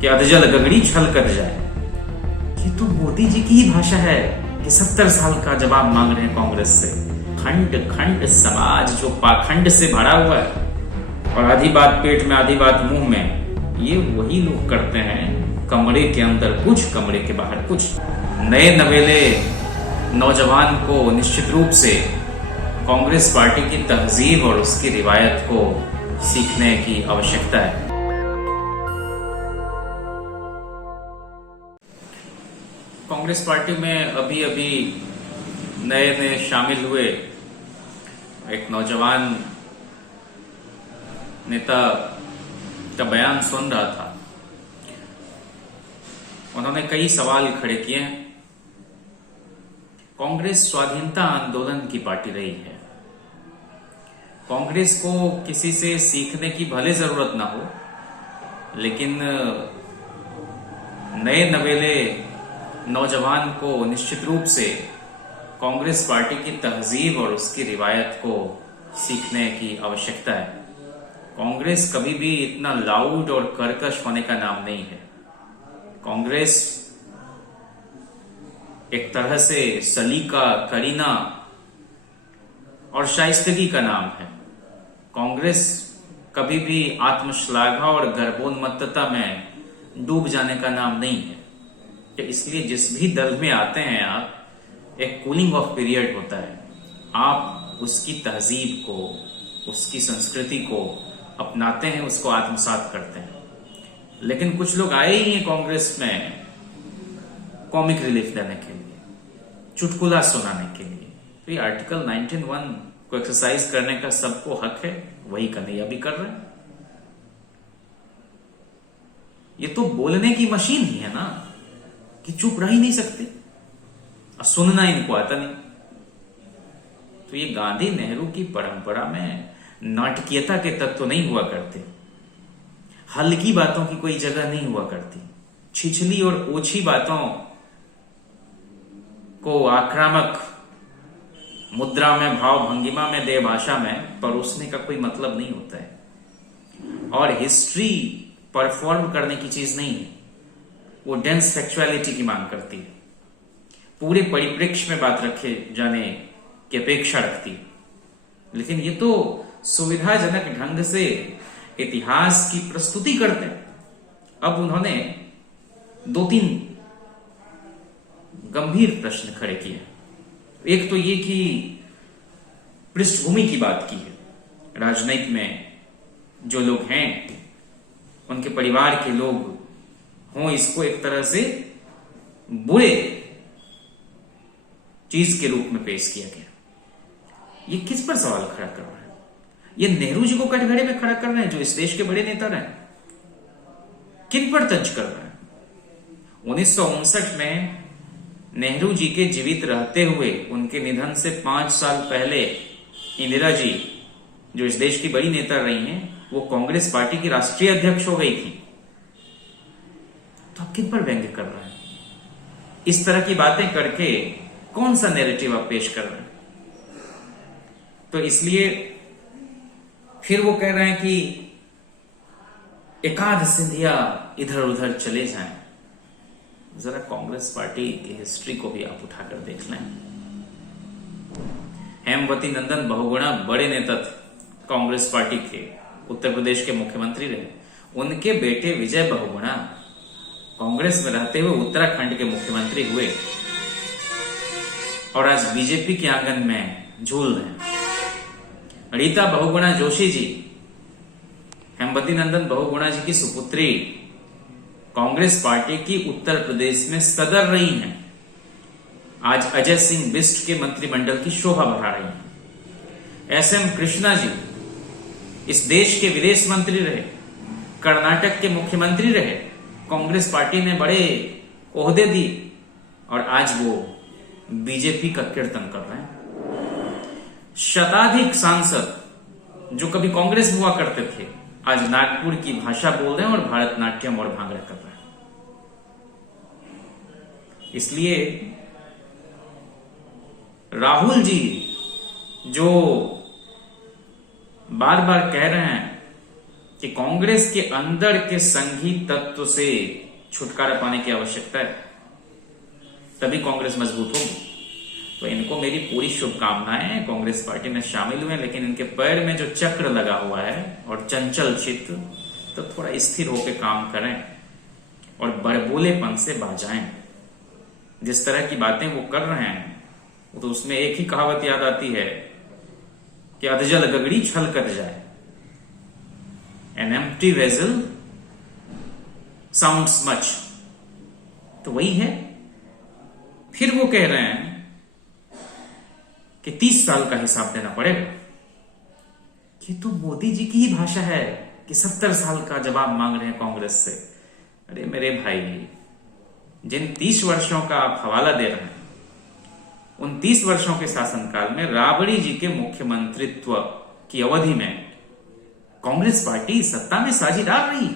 कि अधजल गगड़ी छल कर जाए। ये तो मोदी जी की ही भाषा है कि 70 साल का जवाब मांग रहे हैं कांग्रेस से। खंड खंड समाज जो पाखंड से भरा हुआ है और आधी बात पेट में आधी बात मुंह में, ये वही लोग करते हैं। कमरे के अंदर कुछ, कमरे के बाहर कुछ। नए नवेले नौजवान को निश्चित रूप से कांग्रेस पार्टी की तहजीब और उसकी रिवायत को सीखने की आवश्यकता है। कांग्रेस पार्टी में अभी अभी नए नए शामिल हुए एक नौजवान नेता का बयान सुन रहा था। उन्होंने कई सवाल खड़े किए हैं। कांग्रेस स्वाधीनता आंदोलन की पार्टी रही है। कांग्रेस को किसी से सीखने की भले जरूरत ना हो, लेकिन नए नवेले नौजवान को निश्चित रूप से कांग्रेस पार्टी की तहजीब और उसकी रिवायत को सीखने की आवश्यकता है। कांग्रेस कभी भी इतना लाउड और कर्कश होने का नाम नहीं है। कांग्रेस एक तरह से सलीका, करीना और शाइस्तगी का नाम है। कांग्रेस कभी भी आत्मश्लाघा और गर्भोन्मत्तता में डूब जाने का नाम नहीं है। इसलिए जिस भी दल में आते हैं आप, एक कूलिंग ऑफ पीरियड होता है। आप उसकी तहजीब को, उसकी संस्कृति को अपनाते हैं, उसको आत्मसात करते हैं। लेकिन कुछ लोग आए ही हैं कांग्रेस में कॉमिक रिलीफ देने के लिए, चुटकुला सुनाने के लिए। तो ये आर्टिकल 19(1) को एक्सरसाइज करने का सबको हक है, वही कन्हैया भी कर रहे हैं। ये तो बोलने की मशीन ही है ना कि चुप रह ही नहीं सकते और सुनना इनको आता नहीं। तो ये गांधी नेहरू की परंपरा में नाटकीयता के तत्व नहीं हुआ करते। हल्की बातों की कोई जगह नहीं हुआ करती। छिछली और ओछी बातों को आक्रामक मुद्रा में, भाव भंगिमा में, देह भाषा में परोसने का कोई मतलब नहीं होता है। और हिस्ट्री परफॉर्म करने की चीज नहीं है, वो डेंस फैक्चुअलिटी की मांग करती है। पूरे परिप्रेक्ष्य में बात रखे जाने की अपेक्षा रखती है। लेकिन ये तो सुविधाजनक ढंग से इतिहास की प्रस्तुति करते हैं। अब उन्होंने 2-3 गंभीर प्रश्न खड़े किए। एक तो ये कि पृष्ठभूमि की बात की है। राजनीति में जो लोग हैं उनके परिवार के लोग हों, इसको एक तरह से बुरे चीज के रूप में पेश किया गया। ये किस पर सवाल खड़ा कर रहा है? ये नेहरू जी को कटघरे में खड़ा कर रहे हैं जो इस देश के बड़े नेता रहे। किन पर तंज कर रहे हैं? 1959 में नेहरू जी के जीवित रहते हुए, उनके निधन से 5 साल पहले इंदिरा जी, जो इस देश की बड़ी नेता रही हैं, वो कांग्रेस पार्टी की राष्ट्रीय अध्यक्ष हो गई थी। तो आप किन पर व्यंग्य कर रहे हैं? इस तरह की बातें करके कौन सा नैरेटिव आप पेश कर रहे हैं? तो इसलिए फिर वो कह रहे हैं कि एकाध सिंधिया इधर उधर चले जाएं। जरा कांग्रेस पार्टी की हिस्ट्री को भी आप उठाकर देख लें। हेमवती नंदन बहुगुणा बड़े नेता थे कांग्रेस पार्टी के, उत्तर प्रदेश के मुख्यमंत्री रहे। उनके बेटे विजय बहुगुणा कांग्रेस में रहते हुए उत्तराखंड के मुख्यमंत्री हुए और आज बीजेपी के आंगन में झूल रहे हैं। रीता बहुगुणा जोशी जी, हेमवती नंदन बहुगुणा जी की सुपुत्री, कांग्रेस पार्टी की उत्तर प्रदेश में सदर रही हैं। आज अजय सिंह बिष्ट के मंत्रिमंडल की शोभा बढ़ा रही हैं। SM कृष्णा जी इस देश के विदेश मंत्री रहे, कर्नाटक के मुख्यमंत्री रहे, कांग्रेस पार्टी ने बड़े ओहदे दिए और आज वो बीजेपी का कीर्तन कर रहे हैं। शताधिक सांसद जो कभी कांग्रेस में हुआ करते थे, आज नागपुर की भाषा बोल रहे हैं और भारतनाट्यम और भांगड़ा कर रहे हैं। इसलिए राहुल जी जो बार बार कह रहे हैं कि कांग्रेस के अंदर के संघी तत्व से छुटकारा पाने की आवश्यकता है, तभी कांग्रेस मजबूत होगी। तो इनको मेरी पूरी शुभकामनाएं। कांग्रेस पार्टी में शामिल हुए, लेकिन इनके पैर में जो चक्र लगा हुआ है और चंचल चित्त, तो थोड़ा स्थिर होकर काम करें और बड़बोलेपन से बाजाएं। जिस तरह की बातें वो कर रहे हैं, तो उसमें एक ही कहावत याद आती है कि अधजल गगड़ी छल कर जाए, an empty vessel sounds much. तो वही है। फिर वो कह रहे हैं कि 30 साल का हिसाब देना पड़ेगा। ये तो मोदी जी की ही भाषा है कि 70 साल का जवाब मांग रहे हैं कांग्रेस से। अरे मेरे भाई, जिन 30 वर्षों का आप हवाला दे रहे हैं, उन 30 वर्षों के शासनकाल में राबड़ी जी के मुख्यमंत्रित्व की अवधि में कांग्रेस पार्टी सत्ता में साझीदार रही।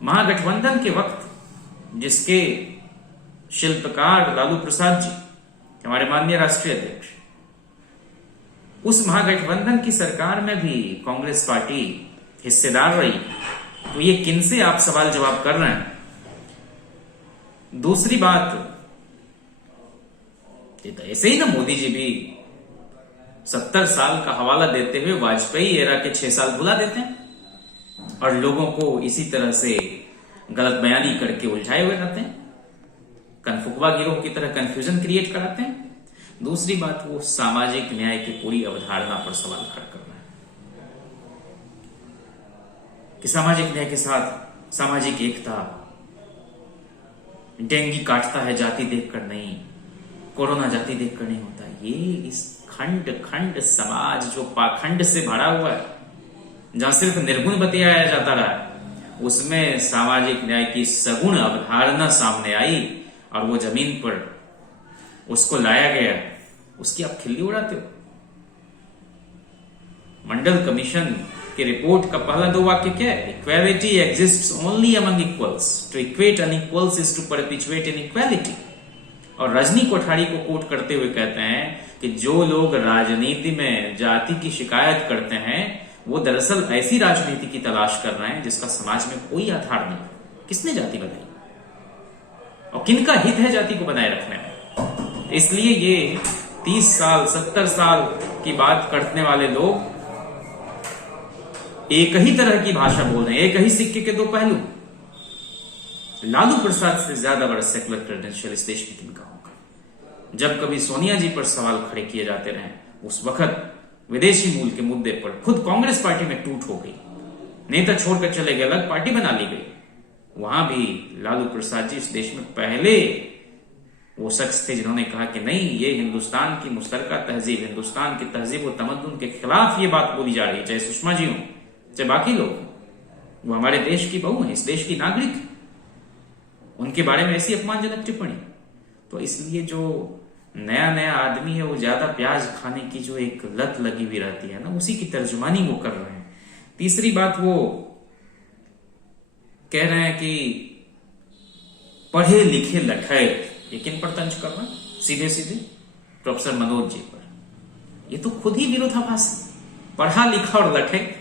महागठबंधन के वक्त जिसके शिल्पकार लालू प्रसाद जी, हमारे माननीय राष्ट्रीय अध्यक्ष, उस महागठबंधन की सरकार में भी कांग्रेस पार्टी हिस्सेदार रही। तो ये किनसे आप सवाल जवाब कर रहे हैं? दूसरी बात, ये तो ऐसे ही ना मोदी जी भी 70 साल का हवाला देते हुए वाजपेयी एरा के 6 साल भुला देते हैं और लोगों को इसी तरह से गलत बयानी करके उलझाए हुए रहते हैं, कनफुकवा गिरोह की तरह कंफ्यूजन क्रिएट कराते हैं। दूसरी बात, वो सामाजिक न्याय की पूरी अवधारणा पर सवाल खड़ा कर रहा है कि सामाजिक न्याय के साथ सामाजिक एकता, डेंगू काटता है जाति देखकर नहीं, कोरोना जाति देखकर नहीं होता। ये इस खंड खंड समाज जो पाखंड से भरा हुआ है, जहां सिर्फ निर्गुण बतियाया जाता रहा, उसमें सामाजिक न्याय की सगुण अवधारणा सामने आई और वो जमीन पर उसको लाया गया, उसकी आप खिल्ली उड़ाते हो। मंडल कमीशन की रिपोर्ट का पहला 2 वाक्य क्या है? Equality exists only among equals, to equate unequals is to perpetuate inequality. और रजनी कोठारी को कोट करते हुए कहते हैं कि जो लोग राजनीति में जाति की शिकायत करते हैं, वो दरअसल ऐसी राजनीति की तलाश कर रहे हैं जिसका समाज में कोई आधार नहीं। किसने जाति बनाई और किनका हित है जाति को बनाए रखने में? इसलिए ये 30 साल 70 साल की बात करने वाले लोग एक ही तरह की भाषा बोल रहे हैं, एक ही सिक्के के 2 पहलू। लालू प्रसाद से ज्यादा बड़ा सेकुलर क्रेडेंशियल इस देश में किनका होगा? जब कभी सोनिया जी पर सवाल खड़े किए जाते रहे, उस वक्त विदेशी मूल के मुद्दे पर खुद कांग्रेस पार्टी में टूट हो गई, नेता छोड़कर चले गए, अलग पार्टी बना ली गई। वहां भी लालू प्रसाद जी इस देश में पहले वो शख्स थे जिन्होंने कहा कि नहीं, ये हिंदुस्तान की मुश्तरका तहजीब, हिंदुस्तान की तहजीब और तमद्दुन के खिलाफ ये बात बोली जा रही है। चाहे सुषमा जी हो, चाहे बाकी लोग, वो हमारे देश की बहू है, इस देश की नागरिक है, उनके बारे में ऐसी अपमानजनक टिप्पणी। तो इसलिए जो नया नया आदमी है, वो ज्यादा प्याज खाने की जो एक लत लगी हुई रहती है ना, उसी की तर्जुमानी वो कर रहे हैं। तीसरी बात, वो कह रहे हैं कि पढ़े लिखे लठैत, ये किन पर तंज कर रहे हैं? सीधे सीधे प्रोफेसर मनोज जी पर। ये तो खुद ही विरोधाभास है, पढ़ा लिखा और लठैत।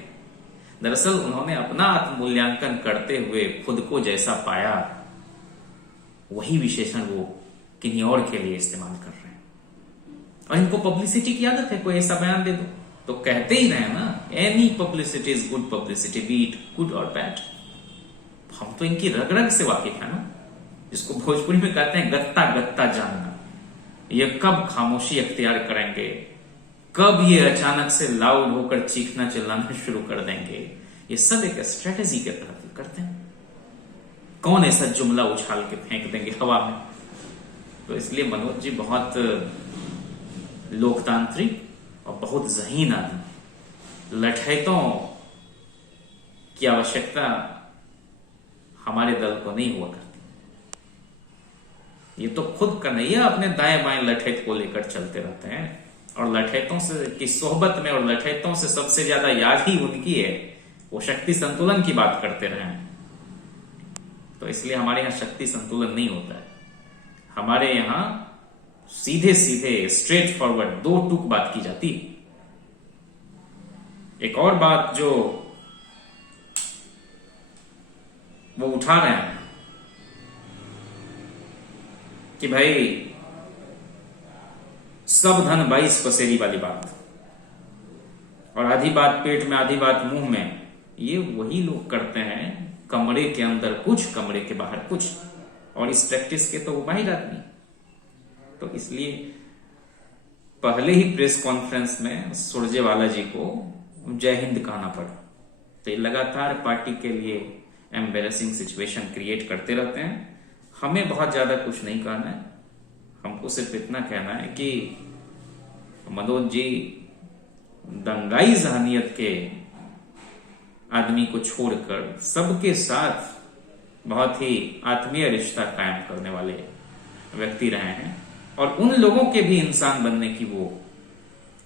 दरअसल उन्होंने अपना आत्ममूल्यांकन करते हुए खुद को जैसा पाया, वही विशेषण वो किन्हीं और के लिए इस्तेमाल कर रहे हैं। और इनको पब्लिसिटी की आदत है, कोई ऐसा बयान दे दो तो कहते ही रहे ना, any publicity is good publicity, B it good और बैड। हम तो इनकी रग रग से वाकिफ है ना, जिसको भोजपुरी में कहते हैं गत्ता गत्ता जानना। ये कब खामोशी अख्तियार करेंगे, कब ये अचानक से लाउड होकर चीखना चिल्लाना शुरू कर देंगे, ये सब एक स्ट्रेटेजी के तहत करते हैं। कौन ऐसा जुमला उछाल के फेंक देंगे हवा में? तो इसलिए मनोज जी बहुत लोकतांत्रिक और बहुत ज़हीन आदमी। लठैतों की आवश्यकता हमारे दल को नहीं हुआ करती। ये तो खुद कन्हैया अपने दाएं बाएं लठैत को लेकर चलते रहते हैं, और लठैतों से की सोहबत में और लठैतों से सबसे ज्यादा याद ही उनकी है, वो शक्ति संतुलन की बात करते रहे हैं। तो इसलिए हमारे यहां शक्ति संतुलन नहीं होता है। हमारे यहां सीधे सीधे स्ट्रेट फॉरवर्ड 2 टूक बात की जाती है। एक और बात जो वो उठा रहे हैं कि भाई सब धन 22 पसेरी वाली बात, और आधी बात पेट में आधी बात मुंह में, ये वही लोग करते हैं कमरे के अंदर कुछ कमरे के बाहर कुछ, और इस प्रैक्टिस के तो वो माहिर आदमी। तो इसलिए पहले ही प्रेस कॉन्फ्रेंस में सुरजेवाला जी को जय हिंद कहना पड़ा। तो ये लगातार पार्टी के लिए एम्बेरसिंग सिचुएशन क्रिएट करते रहते हैं। हमें बहुत ज्यादा कुछ नहीं कहना है, हमको सिर्फ इतना कहना है कि मनोज जी दंगाई जहनियत के आदमी को छोड़कर सबके साथ बहुत ही आत्मीय रिश्ता कायम करने वाले व्यक्ति रहे हैं, और उन लोगों के भी इंसान बनने की वो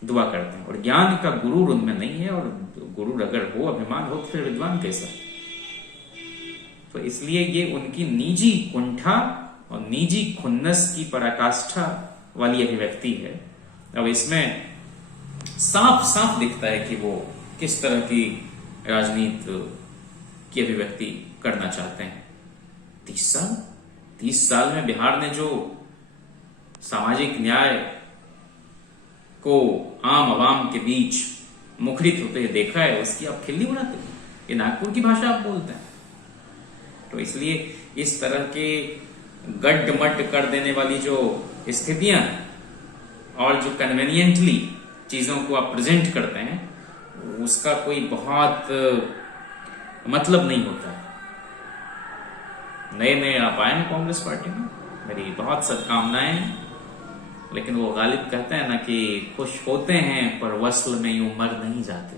दुआ करते हैं। और ज्ञान का गुरूर उनमें नहीं है, और गुरूर अगर हो, अभिमान हो, तो फिर विद्वान कैसा। तो इसलिए ये उनकी निजी कुंठा और निजी खुन्नस की पराकाष्ठा वाली अभिव्यक्ति है। अब इसमें साफ साफ दिखता है कि वो किस तरह की राजनीति की अभिव्यक्ति करना चाहते हैं। 30 साल में बिहार ने जो सामाजिक न्याय को आम आवाम के बीच मुखरित होते देखा है, उसकी आप खिल्ली उड़ाते हैं। ये नागपुर की भाषा आप बोलते हैं। तो इसलिए इस तरह के गड्ढमड्ढ कर देने वाली जो स्थितियां और जो कन्वीनियंटली चीजों को आप प्रेजेंट करते हैं, उसका कोई बहुत मतलब नहीं होता है। नए नए आप आए हैं कांग्रेस पार्टी में, मेरी बहुत सद्कामनाएं हैं, लेकिन वो गालिब कहते हैं ना कि खुश होते हैं पर वस्ल में यूं मर नहीं जाते।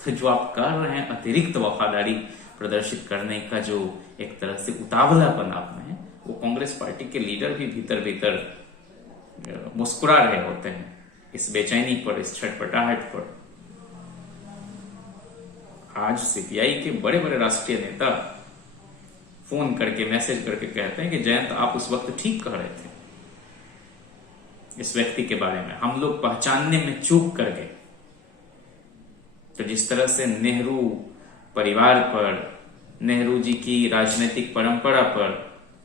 तो जो आप कर रहे हैं अतिरिक्त वफादारी प्रदर्शित करने का जो एक तरह से उतावलापन आप में है, वो कांग्रेस पार्टी के लीडर भी भीतर भीतर मुस्कुरा रहे होते हैं इस बेचैनी पर, इस छटपटाहट पर। आज सीपीआई के बड़े बड़े राष्ट्रीय नेता फोन करके मैसेज करके कहते हैं कि जयंत आप उस वक्त ठीक कह रहे थे, इस व्यक्ति के बारे में हम लोग पहचानने में चूक कर गए। तो जिस तरह से नेहरू परिवार पर, नेहरू जी की राजनीतिक परंपरा पर,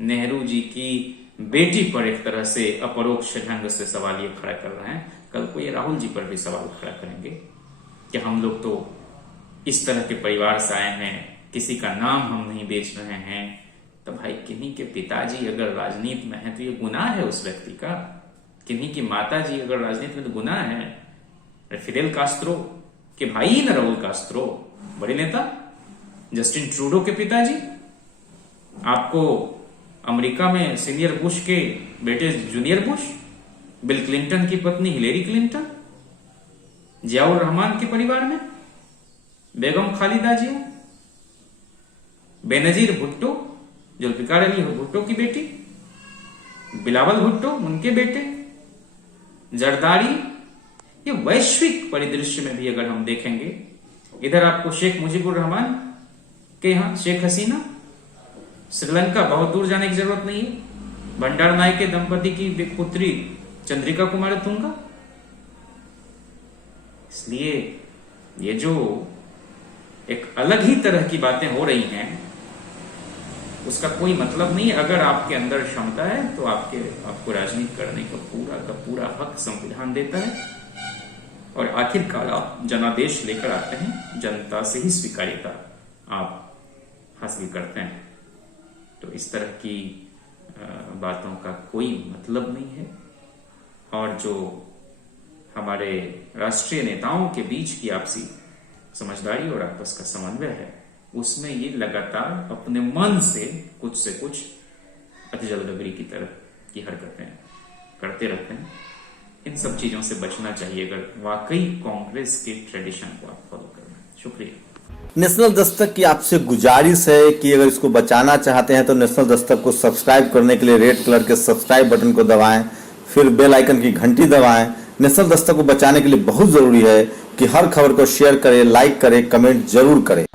नेहरू जी की बेटी पर एक तरह से अपरोक्ष ढंग से सवाल ये खड़ा कर रहे हैं, कल को ये राहुल जी पर भी सवाल खड़ा करेंगे कि हम लोग तो इस तरह के परिवार से आए हैं, किसी का नाम हम नहीं बेच रहे हैं। तो भाई किन्हीं के पिताजी अगर राजनीति में है तो ये गुनाह है उस व्यक्ति का। किन्हीं की माता जी अगर राजनीति में तो गुनाह है। फिडेल कास्त्रो के भाई न राहुल कास्त्रो, बड़े नेता जस्टिन ट्रूडो के पिताजी, आपको अमेरिका में सीनियर बुश के बेटे जूनियर बुश, बिल क्लिंटन की पत्नी हिलेरी क्लिंटन, जियाउर रहमान के परिवार में बेगम खालिदा जिया, बेनजीर भुट्टो जुल्फिकार अली भुट्टो की बेटी, बिलावल भुट्टो उनके बेटे, जरदारी। ये वैश्विक परिदृश्य में भी अगर हम देखेंगे, इधर आपको शेख मुजीबुर रहमान के यहां शेख हसीना, श्रीलंका बहुत दूर जाने की जरूरत नहीं है, भंडार नायक के दंपति की पुत्री चंद्रिका कुमारी तुंगा। इसलिए ये जो एक अलग ही तरह की बातें हो रही हैं, उसका कोई मतलब नहीं। अगर आपके अंदर क्षमता है तो आपको राजनीति करने का पूरा हक संविधान देता है, और आखिरकार आप जनादेश लेकर आते हैं, जनता से ही स्वीकार्यता आप हासिल करते हैं। तो इस तरह की बातों का कोई मतलब नहीं है। और जो हमारे राष्ट्रीय नेताओं के बीच की आपसी समझदारी और आपस का समन्वय है, उसमें ये लगातार अपने मन से कुछ अतिजलदगरी की तरह की हरकतें करते रहते हैं। इन सब चीजों से बचना चाहिए अगर वाकई कांग्रेस के ट्रेडिशन को आप फॉलो करना है। शुक्रिया। नेशनल दस्तक की आपसे गुजारिश है कि अगर इसको बचाना चाहते हैं तो नेशनल दस्तक को सब्सक्राइब करने के लिए रेड कलर के सब्सक्राइब बटन को दबाएं, फिर बेल आइकन की घंटी दबाएं। नेशनल दस्तक को बचाने के लिए बहुत जरूरी है कि हर खबर को शेयर करें, लाइक करें, कमेंट जरूर करें।